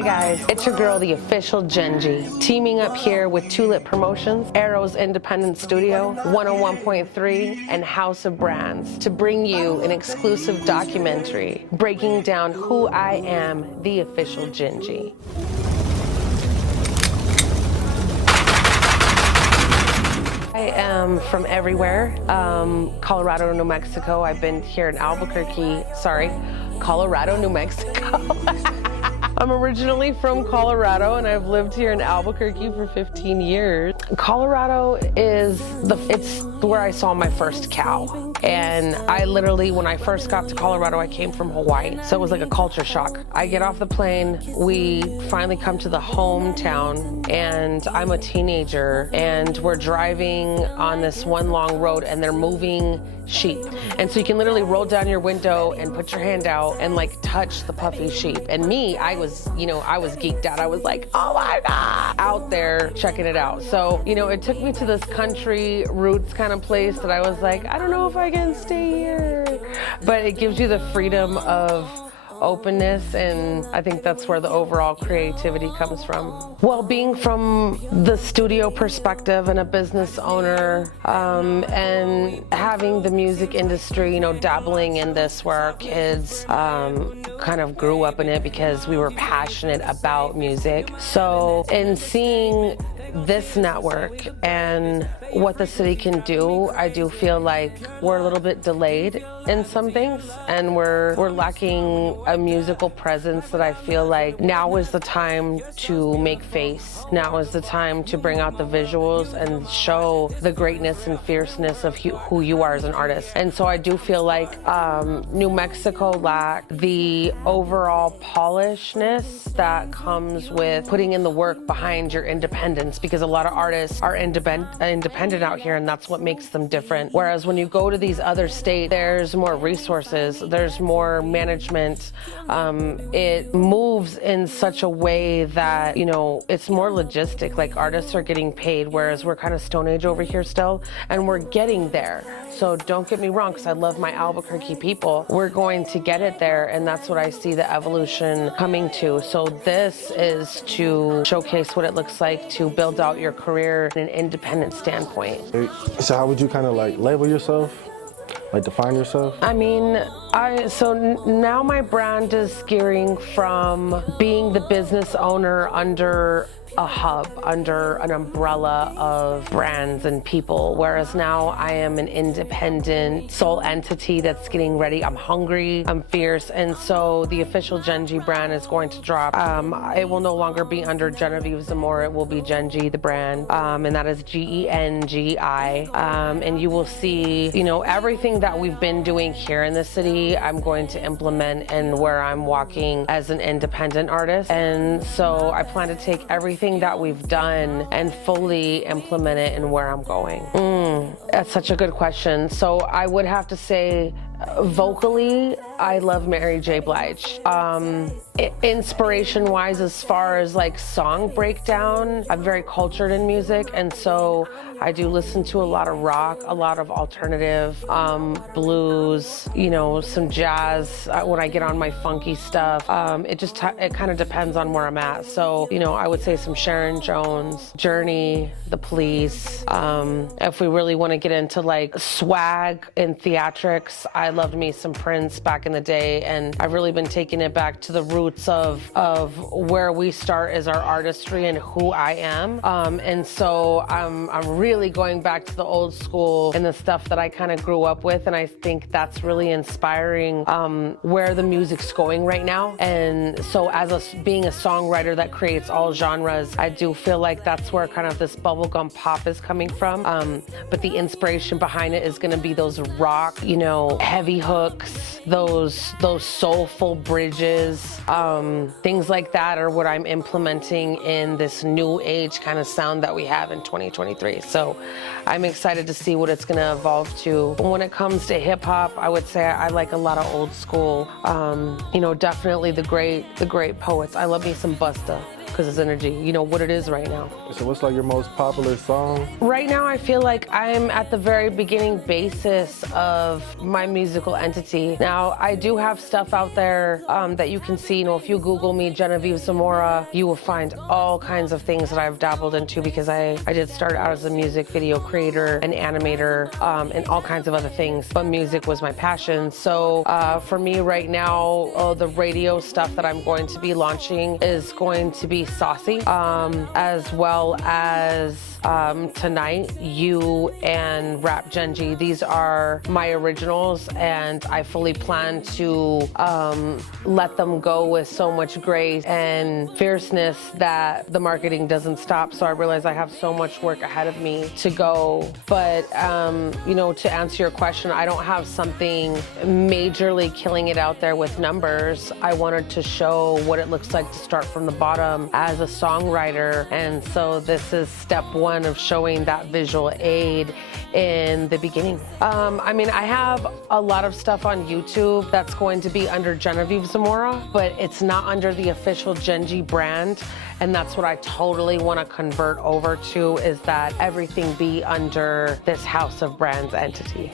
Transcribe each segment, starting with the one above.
Hi guys, it's your girl, the official Genji, teaming up here with Tulip Promotions, Arrow's Independent Studio, 101.3, and House of Brands to bring you an exclusive documentary breaking down who I am, the official Genji. I am from everywhere, Colorado, New Mexico. I've been here in Colorado, New Mexico. I'm originally from Colorado and I've lived here in Albuquerque for 15 years. Colorado is it's where I saw my first cow. And I literally, when I first got to Colorado, I came from Hawaii. So it was like a culture shock. I get off the plane, we finally come to the hometown, and I'm a teenager, and we're driving on this one long road and they're moving sheep. And so you can literally roll down your window and put your hand out and like touch the puffy sheep. And me, I was geeked out. I was like, oh my God, out there checking it out. So, it took me to this country roots kind of place that I was like, I don't know if I can stay here. But it gives you the freedom of openness, and I think that's where the overall creativity comes from. Well, being from the studio perspective and a business owner, and having the music industry, dabbling in this where our kids kind of grew up in it because we were passionate about music. So in seeing this network and what the city can do, I do feel like we're a little bit delayed in some things, and we're lacking a musical presence that I feel like now is the time to make face. Now is the time to bring out the visuals and show the greatness and fierceness of who you are as an artist. And so I do feel like New Mexico lacked the overall polishness that comes with putting in the work behind your independence, because a lot of artists are independent out here, and that's what makes them different. Whereas when you go to these other states, there's more resources, there's more management. It moves in such a way that, it's more logistic. Like, artists are getting paid, whereas we're kind of Stone Age over here still, and we're getting there. So don't get me wrong, because I love my Albuquerque people. We're going to get it there, and that's what I see the evolution coming to. So this is to showcase what it looks like to build out your career in an independent standpoint. So how would you kind of like label yourself? Like, define yourself? I mean, so now my brand is gearing from being the business owner under a hub, under an umbrella of brands and people, whereas now I am an independent sole entity that's getting ready. I'm hungry, I'm fierce, and so the official Genji brand is going to drop. It will no longer be under Genevieve Zamora, it will be Genji, the brand, and that is Gengi. And you will see, everything that we've been doing here in the city, I'm going to implement and where I'm walking as an independent artist. And so I plan to take everything that we've done and fully implement it in where I'm going. That's such a good question. So I would have to say, vocally, I love Mary J. Blige. Inspiration-wise, as far as like song breakdown, I'm very cultured in music, and so I do listen to a lot of rock, a lot of alternative, blues, some jazz. When I get on my funky stuff, it kind of depends on where I'm at. So, I would say some Sharon Jones, Journey, The Police. If we really want to get into like swag and theatrics, I loved me some Prince back in the day, and I've really been taking it back to the roots of where we start as our artistry and who I am. And so I'm really going back to the old school and the stuff that I kind of grew up with, and I think that's really inspiring where the music's going right now. And so being a songwriter that creates all genres, I do feel like that's where kind of this bubblegum pop is coming from. But the inspiration behind it is going to be those rock, heavy hooks, those soulful bridges, things like that are what I'm implementing in this new age kind of sound that we have in 2023. So I'm excited to see what it's going to evolve to. When it comes to hip hop, I would say I like a lot of old school, definitely the great poets. I love me some Busta. because it's energy, you know, what it is right now. So what's like your most popular song? Right now, I feel like I'm at the very beginning basis of my musical entity. Now, I do have stuff out there that you can see. You know, if you Google me, Genevieve Zamora, you will find all kinds of things that I've dabbled into, because I did start out as a music video creator, an animator, and all kinds of other things, but music was my passion. So for me right now, the radio stuff that I'm going to be launching is going to be Saucy, as well as Tonight, You, and Rap Genji. These are my originals, and I fully plan to let them go with so much grace and fierceness that the marketing doesn't stop. So I realize I have so much work ahead of me to go. But, you know, to answer your question, I don't have something majorly killing it out there with numbers. I wanted to show what it looks like to start from the bottom as a songwriter. And so this is step one of showing that visual aid in the beginning. I mean, I have a lot of stuff on YouTube that's going to be under Genevieve Zamora, but it's not under the official Genji brand. And that's what I totally want to convert over to, is that everything be under this House of Brands entity.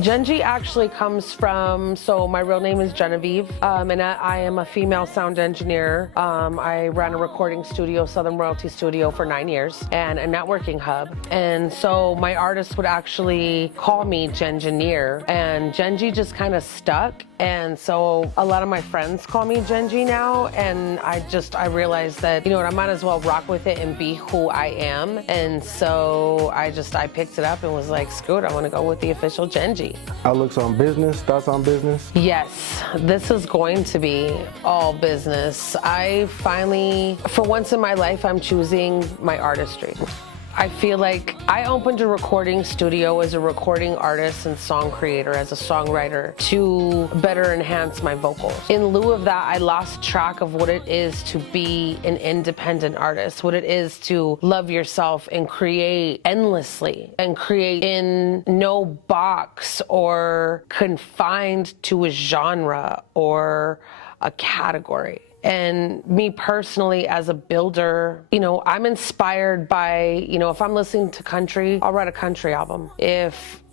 Genji actually comes from, so my real name is Genevieve, and I am a female sound engineer. I ran a recording studio, Southern Royalty Studio, for 9 years, and a networking hub. And so my artists would actually call me Genjineer, and Genji just kind of stuck. And so a lot of my friends call me Genji now, and I realized that, you know what, I might as well rock with it and be who I am. And so I picked it up and was like, screw it, I want to go with the official Genji. Outlooks on business, thoughts on business? Yes, this is going to be all business. I finally, for once in my life, I'm choosing my artistry. I feel like I opened a recording studio as a recording artist and song creator, as a songwriter, to better enhance my vocals. In lieu of that, I lost track of what it is to be an independent artist, what it is to love yourself and create endlessly, and create in no box or confined to a genre or a category. And me personally, as a builder, you know, I'm inspired by, you know, if I'm listening to country, I'll write a country album.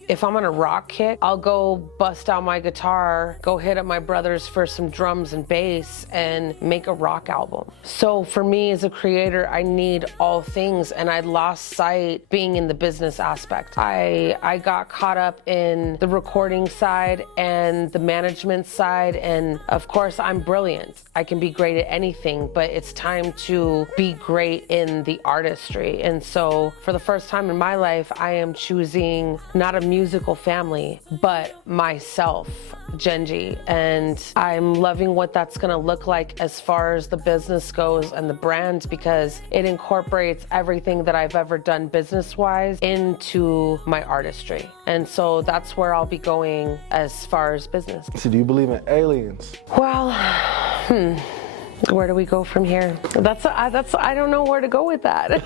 If I'm on a rock kick, I'll go bust out my guitar, go hit up my brothers for some drums and bass, and make a rock album. So for me as a creator, I need all things, and I lost sight being in the business aspect. I got caught up in the recording side and the management side, and of course I'm brilliant. I can be great at anything, but it's time to be great in the artistry. And so for the first time in my life, I am choosing not a musical family, but myself, Genji. And I'm loving what that's gonna look like as far as the business goes and the brand, because it incorporates everything that I've ever done business-wise into my artistry. And so that's where I'll be going as far as business. So do you believe in aliens? Well, where do we go from here? I don't know where to go with that.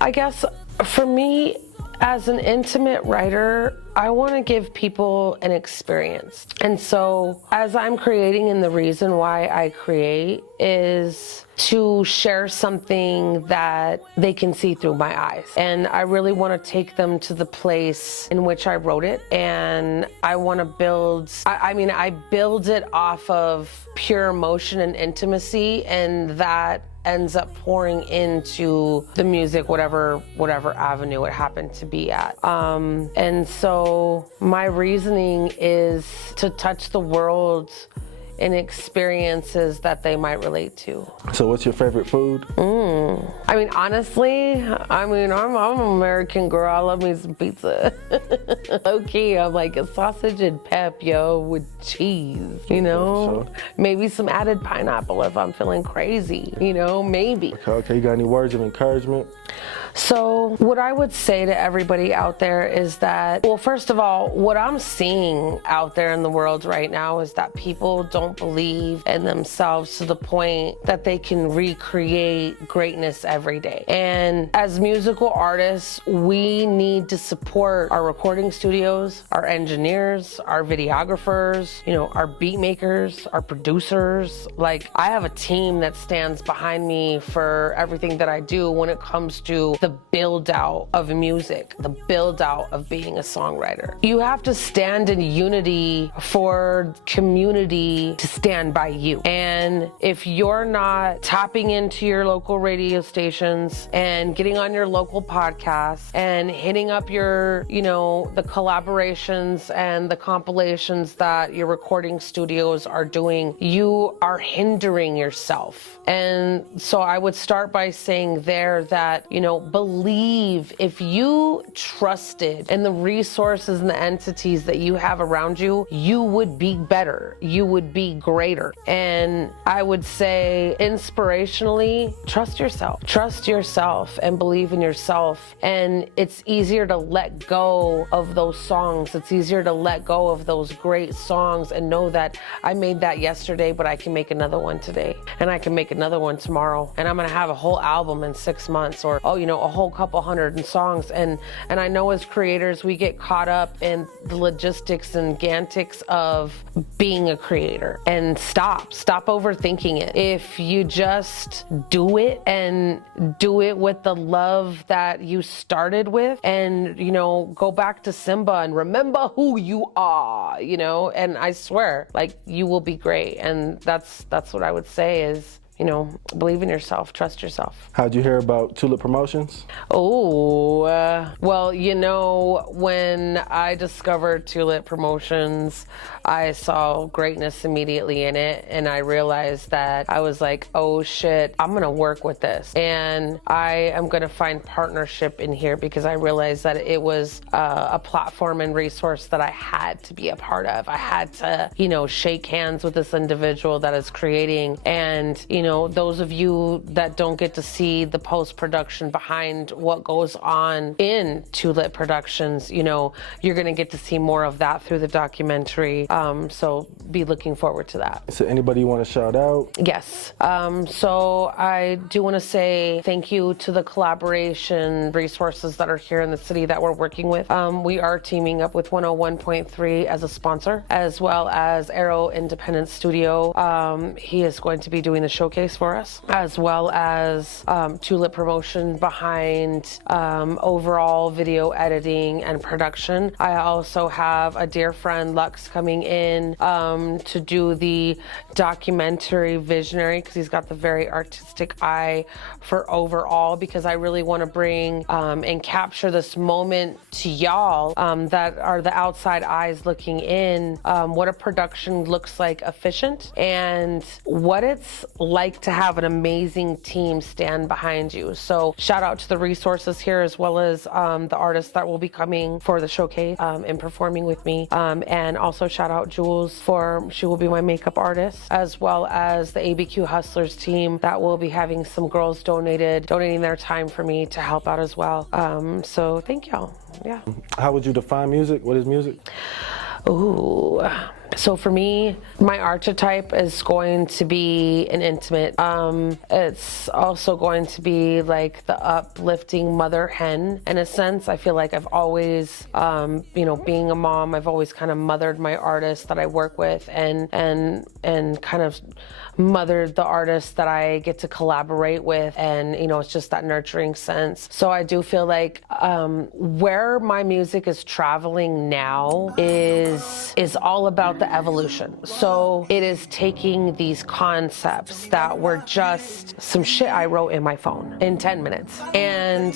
I guess for me, as an intimate writer, I want to give people an experience. And so as I'm creating, and the reason why I create is to share something that they can see through my eyes. And I really want to take them to the place in which I wrote it. And I want to build, I build it off of pure emotion and intimacy, and that ends up pouring into the music, whatever avenue it happened to be at. And so my reasoning is to touch the world in experiences that they might relate to. So what's your favorite food? I mean, honestly, I'm an American girl. I love me some pizza. Okay, I'm like a sausage and pep, yo, with cheese, you know? Sure. Maybe some added pineapple if I'm feeling crazy, you know, maybe. Okay, you got any words of encouragement? So what I would say to everybody out there is that, well, first of all, what I'm seeing out there in the world right now is that people don't believe in themselves to the point that they can recreate greatness every day. And as musical artists, we need to support our recording studios, our engineers, our videographers, our beat makers, our producers. Like, I have a team that stands behind me for everything that I do when it comes to the build out of music, the build out of being a songwriter. You have to stand in unity for community to stand by you. And if you're not tapping into your local radio stations and getting on your local podcasts and hitting up your, the collaborations and the compilations that your recording studios are doing, you are hindering yourself. And so I would start by saying there that, believe, if you trusted in the resources and the entities that you have around you, you would be better, you would be greater. And I would say inspirationally, trust yourself and believe in yourself. And it's easier to let go of those songs. It's easier to let go of those great songs and know that I made that yesterday, but I can make another one today, and I can make another one tomorrow, and I'm gonna have a whole album in 6 months, or a whole couple hundred songs. And I know as creators, we get caught up in the logistics and gantics of being a creator. And stop overthinking it. If you just do it, and do it with the love that you started with, and go back to Simba and remember who you are, and I swear, like, you will be great. And that's what I would say is, believe in yourself, trust yourself. How'd you hear about Tulip Promotions? Well, when I discovered Tulip Promotions, I saw greatness immediately in it, and I realized that I was like, oh shit, I'm gonna work with this, and I am gonna find partnership in here, because I realized that it was a platform and resource that I had to be a part of. I had to, shake hands with this individual that is creating. And those of you that don't get to see the post-production behind what goes on in Tulip Productions, you're gonna get to see more of that through the documentary. So be looking forward to that. So anybody you want to shout out? Yes. So I do want to say thank you to the collaboration resources that are here in the city that we're working with. We are teaming up with 101.3 as a sponsor, as well as Arrow Independent Studio. He is going to be doing the showcase for us, as well as Tulip Promotion behind overall video editing and production. I also have a dear friend, Lux, coming in to do the documentary visionary, because he's got the very artistic eye for overall, because I really want to bring and capture this moment to y'all that are the outside eyes looking in, what a production looks like efficient, and what it's like to have an amazing team stand behind you. So shout out to the resources here, as well as the artists that will be coming for the showcase and performing with me, and also shout out Jules, she will be my makeup artist, as well as the ABQ Hustlers team that will be having some girls donating their time for me to help out as well. So thank y'all. Yeah. How would you define music? What is music? Ooh. So for me, my archetype is going to be an intimate. It's also going to be like the uplifting mother hen in a sense. I feel like I've always, being a mom, I've always kind of mothered my artists that I work with, and kind of mothered the artists that I get to collaborate with, and it's just that nurturing sense. So I do feel like where my music is traveling now is all about the evolution. So it is taking these concepts that were just some shit I wrote in my phone in 10 minutes and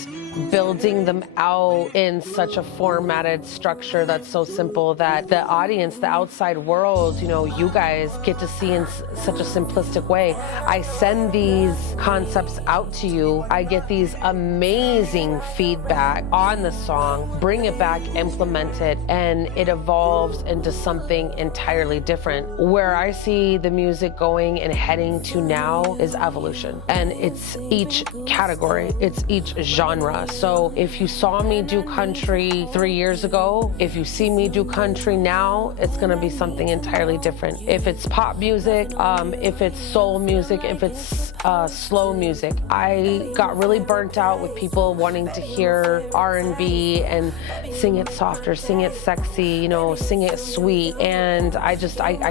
building them out in such a formatted structure that's so simple that the audience, the outside world, you guys get to see in such a simple simplistic way. I send these concepts out to you. I get these amazing feedback on the song, bring it back, implement it, and it evolves into something entirely different. Where I see the music going and heading to now is evolution. And it's each category, it's each genre. So if you saw me do country 3 years ago, if you see me do country now, it's gonna be something entirely different. If it's pop music, if it's soul music, if it's slow music. I got really burnt out with people wanting to hear R&B and sing it softer, sing it sexy, you know, sing it sweet. And I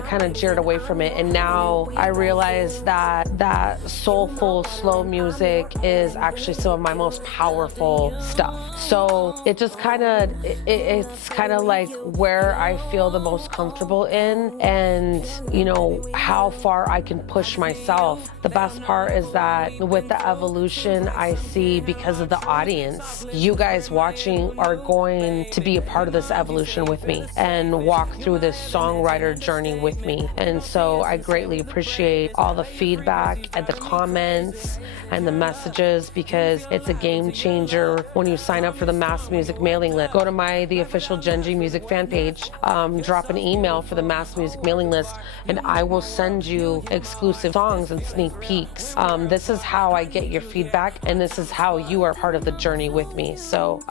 kind of jeered away from it. And now I realize that soulful, slow music is actually some of my most powerful stuff. So it just kind of, it's kind of like where I feel the most comfortable in, and you know, how far I can push myself. The best part is that with the evolution I see, because of the audience, you guys watching are going to be a part of this evolution with me and walk through this songwriter journey with me. And so I greatly appreciate all the feedback and the comments and the messages, because it's a game changer when you sign up for the Mass Music mailing list. Go to the official Genji music fan page, drop an email for the Mass Music mailing list, and I will send you exclusive songs and sneak peeks. This is how I get your feedback, and this is how you are part of the journey with me. So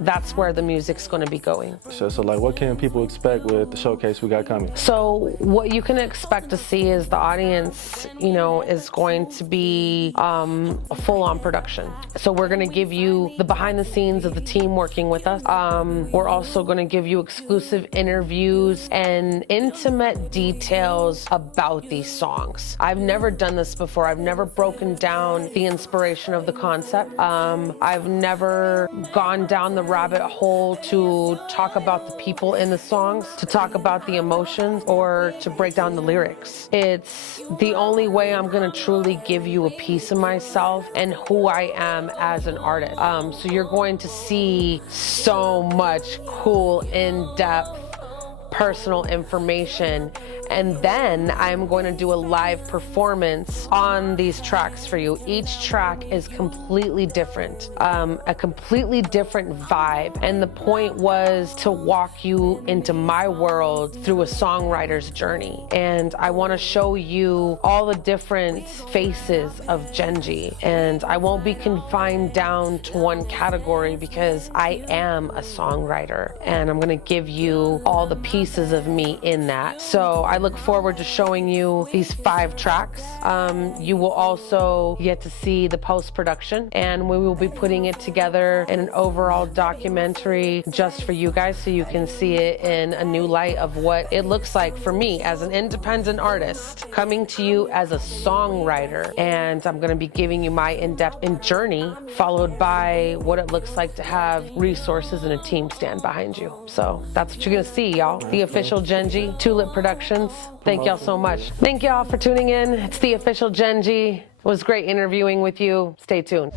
that's where the music's going to be going. So like, what can people expect with the showcase we got coming? So what you can expect to see is the audience, you know, is going to be a full-on production. So we're going to give you the behind the scenes of the team working with us. We're also going to give you exclusive interviews and intimate details about these songs. I've never done this before. I've never broken down the inspiration of the concept. I've never gone down the rabbit hole to talk about the people in the songs, to talk about the emotions, or to break down the lyrics. It's the only way I'm going to truly give you a piece of myself and who I am as an artist. So you're going to see so much cool, in-depth, personal information, and then I'm going to do a live performance on these tracks for you. Each track is completely different, a completely different vibe, and the point was to walk you into my world through a songwriter's journey. And I want to show you all the different faces of Genji, and I won't be confined down to one category, because I am a songwriter, and I'm going to give you all the pieces of me in that. So I look forward to showing you these 5 tracks. You will also get to see the post-production, and we will be putting it together in an overall documentary just for you guys, so you can see it in a new light of what it looks like for me as an independent artist coming to you as a songwriter. And I'm going to be giving you my in-depth journey, followed by what it looks like to have resources and a team stand behind you. So that's what you're going to see, y'all. The official Genji, Tulip Productions. Thank y'all so much. Thank y'all for tuning in. It's the official Genji. It was great interviewing with you. Stay tuned.